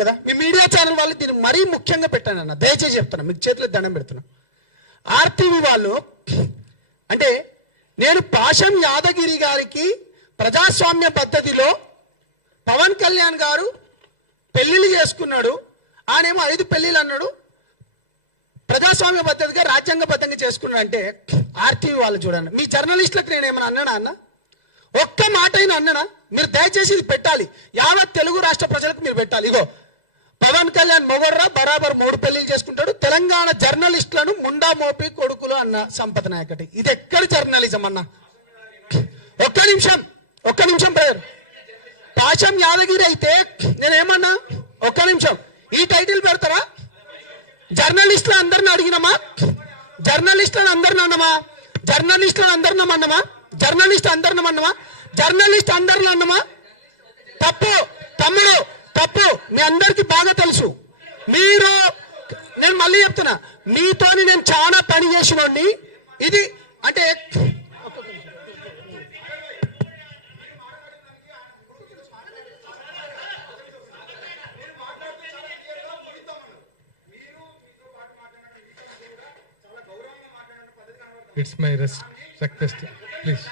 కదా, మీ media channel వాళ్ళు దీన్ని మరీ ముఖ్యంగా పెట్టాను అన్న, దయచేసి చెప్తున్నా, మీకు చేతిలో దండం పెడుతున్నా. ఆర్టీవీ వాళ్ళు అంటే నేను పాషం యాదగిరి గారికి ప్రజాస్వామ్య పద్ధతిలో పవన్ కళ్యాణ్ గారు పెళ్లిళ్ళు చేసుకున్నాడు, ఆయనేమో 5 పెళ్లిళ్ళు అన్నాడు, ప్రజాస్వామ్య పద్ధతిగా రాజ్యాంగబద్ధంగా చేసుకున్నాడు అంటే ఆర్టీవీ వాళ్ళు చూడండి. మీ జర్నలిస్టులకు నేను ఏమైనా అన్నానా అన్న? ఒక్క మాట అయినా అన్నానా? మీరు దయచేసి ఇది పెట్టాలి, యావత్ తెలుగు రాష్ట్ర ప్రజలకు మీరు పెట్టాలి. ఇగో పవన్ కళ్యాణ్ మొగర్రా బరాబర్ 3 పెళ్లిళ్ళు చేసుకుంటాడు, తెలంగాణ జర్నలిస్టులను ముండా మోపి కొడుకులు అన్న సంపద నాయకటి. ఇది ఎక్కడ జర్నలిజం అన్న? ఒక్క నిమిషం బ్రదర్. పాషం యాదగిరి అయితే నేనేమన్నా, ఒక్క నిమిషం, ఈ టైటిల్ పెడతారా? జర్నలిస్టులు అందరిని అడిగినామా? జర్నలిస్టులను అందరిని అన్నమా? జర్నలిస్ట్ అందరిని అన్నమా? తప్పు తమ్ముడు, తప్పు. మీ అందరికి బాగా తెలుసు. మీరు, నేను మళ్ళీ చెప్తున్నా, మీతోని నేను చాలా పని చేసినోడిని. ఇది అంటే ఇట్స్ మై రిక్వెస్ట్ ప్లీజ్.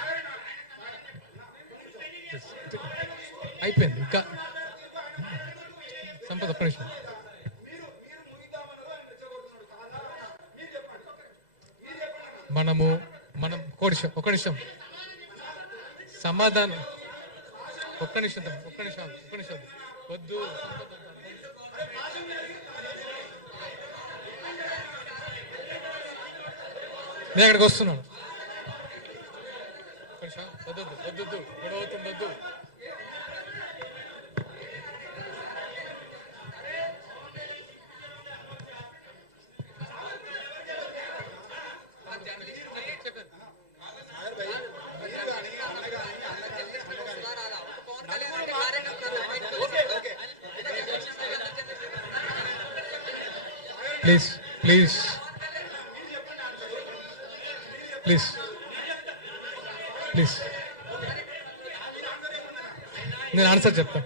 అయిపోయింది ఇంకా సంపద. ఒక్క నిమిషం, మనం ఒక్క నిమిషం సమాధానం, ఒక్క నిమిషం వద్దు. నేను అక్కడికి వస్తున్నాను. వద్దు గొడవ అవుతుంది, వద్దు. ప్లీజ్ నేను ఆన్సర్ చెప్తాను.